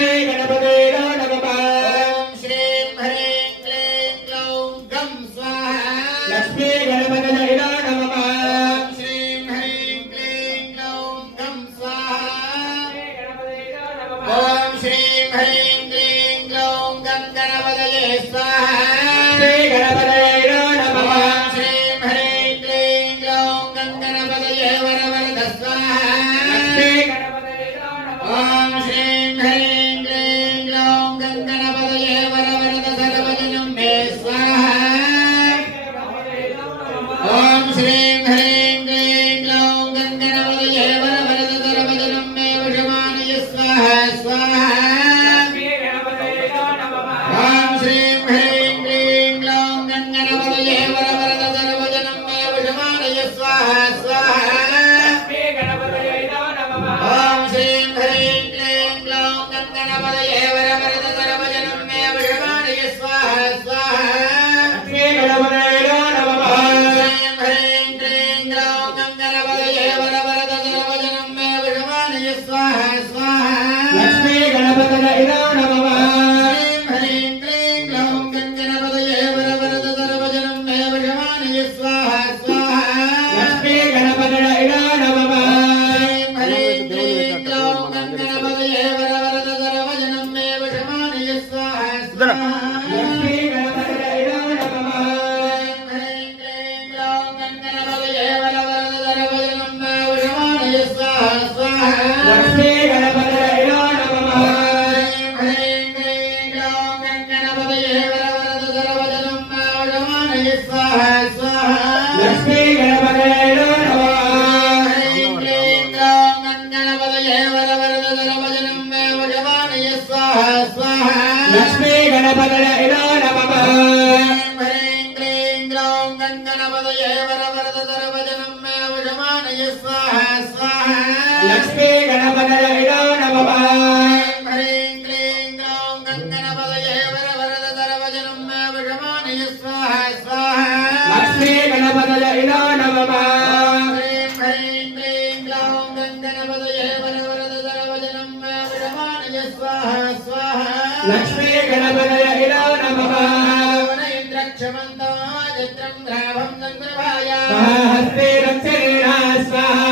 लक्ष्मी गणपते नमः ओम श्रीं ह्रीं क्लीं ग्लौं गं स्वाहा लक्ष्मी गणपते नमः ओम श्रीं ह्रीं क्लीं ग्लौं गं स्वाहा ओम श्रीं ह्रीं क्लीं ग्लौं गं गणपतये स्वाहा श्री गणपतये नमः ओम श्रीं ह्रीं क्लीं ग्लौं गं गणपतये वरवरद स्वाहा लक्ष्मी गणपते ओम श्रीं ह्रीं क्लीं ग्लौं गं गणपतये वरवरद सर्वजनं मे स्वाहा ओम श्रीं ह्रीं क्लीं ग्लौं गं गणपतये वरवरद सर्वजनं मे वशमानय स्वाहा स्वाहा ओम श्रीं ह्रीं क्लीं ग्लौं गं गणपतये वरवरद सर्वजनं मे वशमानय स्वाहा स्वाहा ओम श्रीं ह्रीं क्लीं ग्लौं गं गणपतये वरवरद सर्वजनं मे वशमानय स्वाहा स्वाहा लक्ष्मी गणपतये नमः ओम श्रीं ह्रीं क्लीं ग्लौं गं गणपतये वरवरद सर्वजनं मे वशमानय स्वाहा स्वाहा लक्ष्मी गणपतये नमः श्रीं ह्रीं क्लीं ग्लौं गं गणपतये वरवरद सर्वजनं मे वशमानय स्वाहा स्वाहा लक्ष्मी गणपतये नमः श्रीं ह्रीं क्लीं ग्लौं गं गणपतये वरवरद सर्वजनं मे वशमानय स्वाहा स्वाहा लक्ष्मी गणपतये नमः ह्रीं क्लीं ग्लौं गं गणपतये वरवरद सर्वजनं मे वशमानय स्वाहा स्वाहा लक्ष्मी गणपतये नमः ह्रीं क्लीं ग्लौं गं गणपतये वरवरद सर्वजनं मे वशमानय स्वाहा स्वाहा लक्ष्मी गणपतये नमः ह्रीं क्लीं ग्लौं गं गणपतये वरवरद सर्वजनं मे वशमानय स्वाहा स्वाहा लक्ष्मी गणपतये नमः ह्रीं क्लीं ग्लौं गं गणपतये वरवरद सर्वजनं मे वशमानय स्वाहा स्वाहा लक्ष्मी गणपतये नमः ह्रीं क्लीं ग्लौं गं गणपतये वरवरद सर्वजनं मे वशमानय स्वाहा स्वाहा लक्ष्मी गणपतये नमः ह्रीं क्लीं ग्लौं गं गणपतये वरवरद सर्वजनं मे वशमानय स्वाहा स्वाहा लक्ष्मी गणपतये नमः वनइन्द्रक्षमन्ताजत्रं द्रावं गन्धर्वाय हस्ते रक्षेणा स्वाहा